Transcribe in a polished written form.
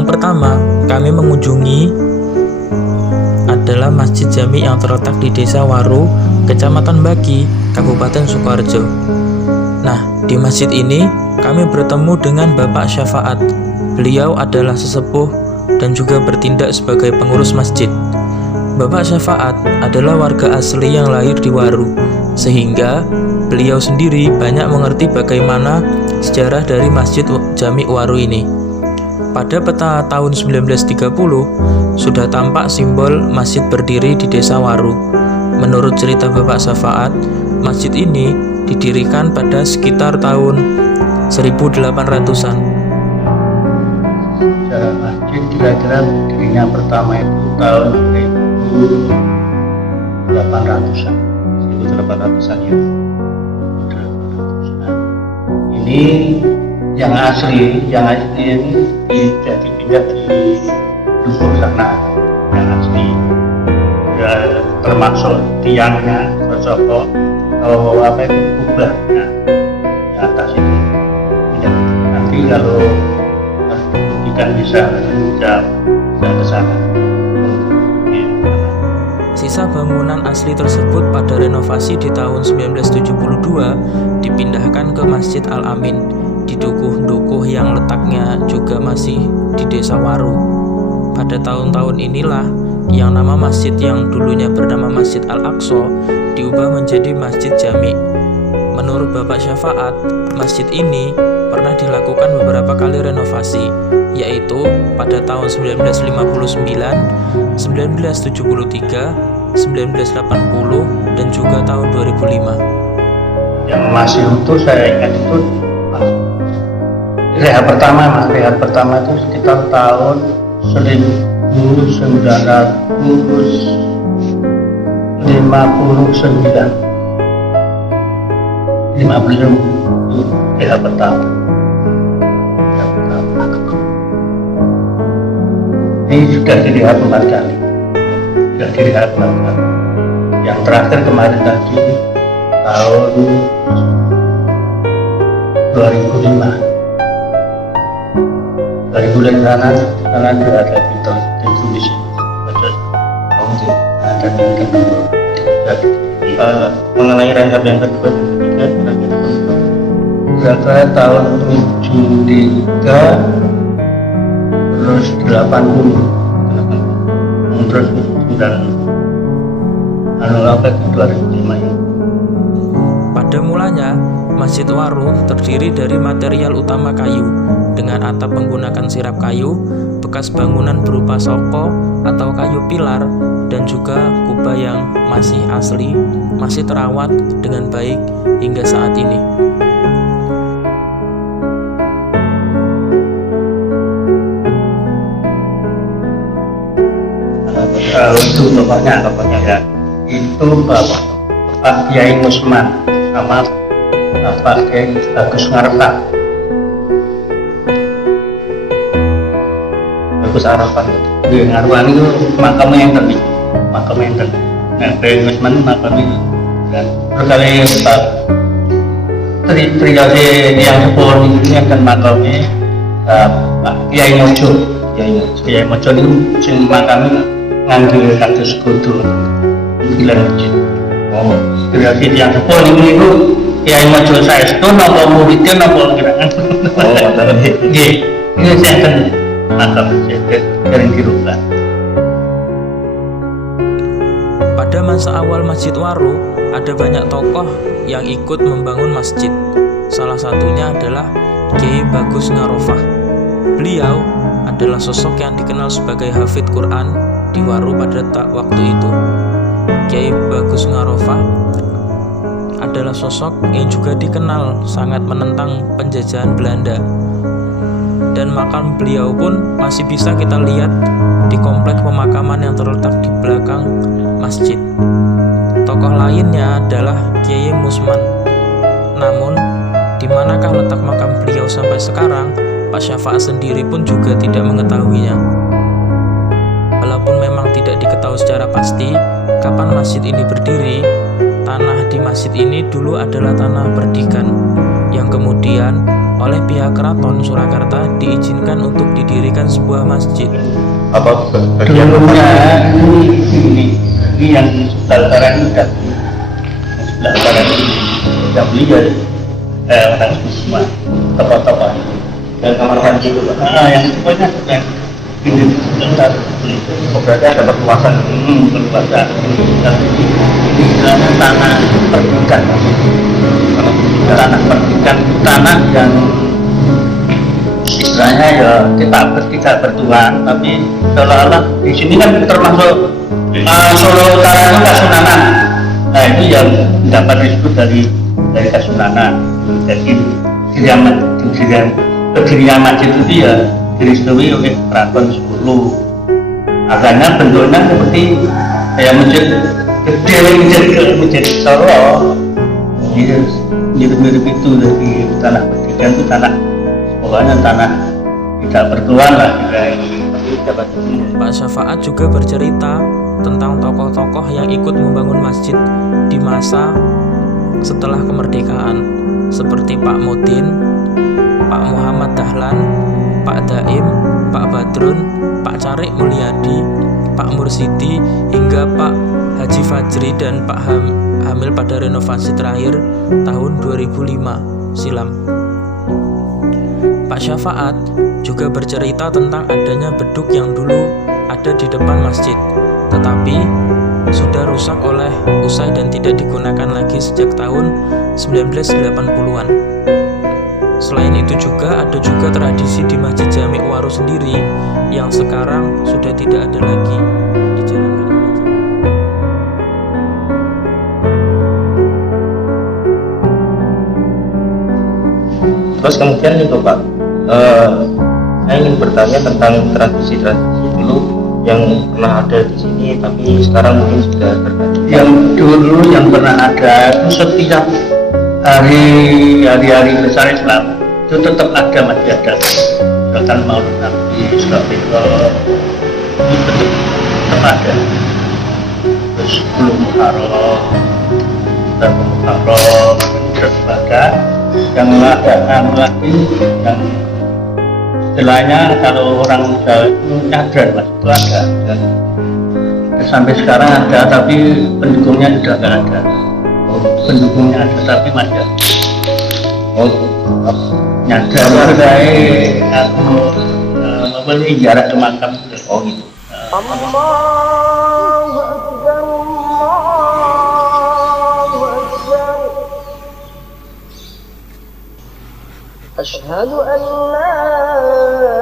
Yang pertama, kami mengunjungi adalah Masjid Jami yang terletak di Desa Waru, Kecamatan Baki, Kabupaten Sukoharjo. Nah, di masjid ini kami bertemu dengan Bapak Syafaat. Beliau adalah sesepuh dan juga bertindak sebagai pengurus masjid. Bapak Syafaat adalah warga asli yang lahir di Waru, sehingga beliau sendiri banyak mengerti bagaimana sejarah dari Masjid Jami Waru ini. Pada peta tahun 1930, sudah tampak simbol masjid berdiri di Desa Waru. Menurut cerita Bapak Syafaat, masjid ini didirikan pada sekitar tahun 1800-an. Sejarah masjid kira-kira dirinya pertama itu tahun 1800-an. 1800-an ya. 1800-an. Ini yang asli ini dipindah di dusun sana, yang asli ya, termasuk tiangnya, tercopot kubahnya di atas itu. Ya, nanti kalau kita bisa ke sana. Sisa bangunan asli tersebut pada renovasi di tahun 1972 dipindahkan ke Masjid Al-Amin di dukuh-dukuh yang letaknya juga masih di Desa Waru. Pada tahun-tahun inilah yang nama masjid yang dulunya bernama Masjid Al-Aqsa diubah menjadi Masjid Jami. Menurut Bapak Syafaat, masjid ini pernah dilakukan beberapa kali renovasi, yaitu pada tahun 1959, 1973, 1980, dan juga tahun 2005. Yang masih utuh saya ingat itu rehat pertama itu sekitar tahun 1959. Rehat pertama. Ini sudah dilihat 4 kali. Yang terakhir kemarin tadi tahun 2005. Dari bulan sana sudah ada ditulis mengenai rehab yang kedua dan ketiga kira-kira tahun 73 terus 80 terus 2005 ya. Pada mulanya, Masjid Waru terdiri dari material utama kayu, dengan atap menggunakan sirap kayu, bekas bangunan berupa soko atau kayu pilar, dan juga kubah yang masih asli, masih terawat dengan baik hingga saat ini. Itu pokoknya ya, itu Pak Kiai Musman sama Pak Kiai Bagus Ngarepah. Bagus Arafah di Ngaruan itu makamnya yang terbaik, nah Kiai Musman makamnya dan berkali Pak Trijati yang sepuluh ini akan makamnya Pak Kiai Mojo. Kiai Mojo itu sing makamnya ngambil kados kudu bilang masjid. Oh, berarti yang sepuluh ini itu Kiai Mojo saestu napa muridnya napa kira-kira. Oh, nggih. Ini saya akan makam sering dirubah. Pada masa awal Masjid Waru, ada banyak tokoh yang ikut membangun masjid. Salah satunya adalah Kiai Bagus Ngarofah. Beliau adalah sosok yang dikenal sebagai hafid Quran di Waru pada waktu itu. Kiai Bagus Ngarofah adalah sosok yang juga dikenal sangat menentang penjajahan Belanda. Dan makam beliau pun masih bisa kita lihat di komplek pemakaman yang terletak di belakang masjid. Tokoh lainnya adalah Kiai Musman. Namun, di manakah letak makam beliau sampai sekarang, Pak Syafaat sendiri pun juga tidak mengetahuinya. Walaupun memang tidak diketahui secara pasti kapan masjid ini berdiri, tanah di masjid ini dulu adalah tanah perdikan yang kemudian oleh pihak Keraton Surakarta diizinkan untuk didirikan sebuah masjid. Apa bagian Dulunya ini yang sebelah utara ini udah, yang sebelah utara ini udah beli dari orang semua tokoh-tokoh. dan kamar mandi itu Pak? Yang itu pokoknya yang ini sebentar beli. Oh, berarti ada perluasan. Berkuasa. Ini istilahnya tanah perdikan. Tanah perdikan itu tanah yang istilahnya ya tidak bertuan, tapi seolah-olah di sini kan termasuk Solo Utara itu Kasunanan. Nah itu yang dapat disebut dari Kasunanan. Jadi Kedirian masjid itu ya direstui oleh Keraton Solo. Makanya bentuknya seperti kayak masjid gede, masjid Solo. Jadi mirip-mirip itu dari tanah perdikan itu tanah, pokoknya tanah tidak bertuan lah. Dapat Pak Syafaat juga bercerita tentang tokoh-tokoh yang ikut membangun masjid di masa setelah kemerdekaan, seperti Pak Mudin, Pak Muhammad Dahlan, Pak Daim, Pak Badrun, Pak Carik Mulyadi, Pak Mursidi, hingga Pak Haji Fajri dan Pak Hamil pada renovasi terakhir tahun 2005 silam. Pak Syafaat juga bercerita tentang adanya beduk yang dulu ada di depan masjid, tetapi sudah rusak usai dan tidak digunakan lagi sejak tahun 1980-an. Selain itu juga ada tradisi di Masjid Jami' Waru sendiri yang sekarang sudah tidak ada lagi dijalankan oleh jamaah. Terus kemudian itu Pak, saya ingin bertanya tentang tradisi-tradisi dulu yang pernah ada di sini tapi sekarang mungkin sudah terganti. yang dulu yang pernah ada itu setiap hari besar Islam itu tetap ada, masih ada. Misalkan Maulid Nabi, Surabaya itu tetap ada. Terus sebelum Muharram, dan Muharram itu tetap ada. Yang ada lagi yang istilahnya kalau orang Jawa itu nyadar, mas, itu ada. Dan sampai sekarang ada, tapi pendukungnya sudah nggak ada. Pendukungnya ada tapi masih ada. Nyadar dari aku apa ini jarak ke makam. Gitu. أشهد أن لا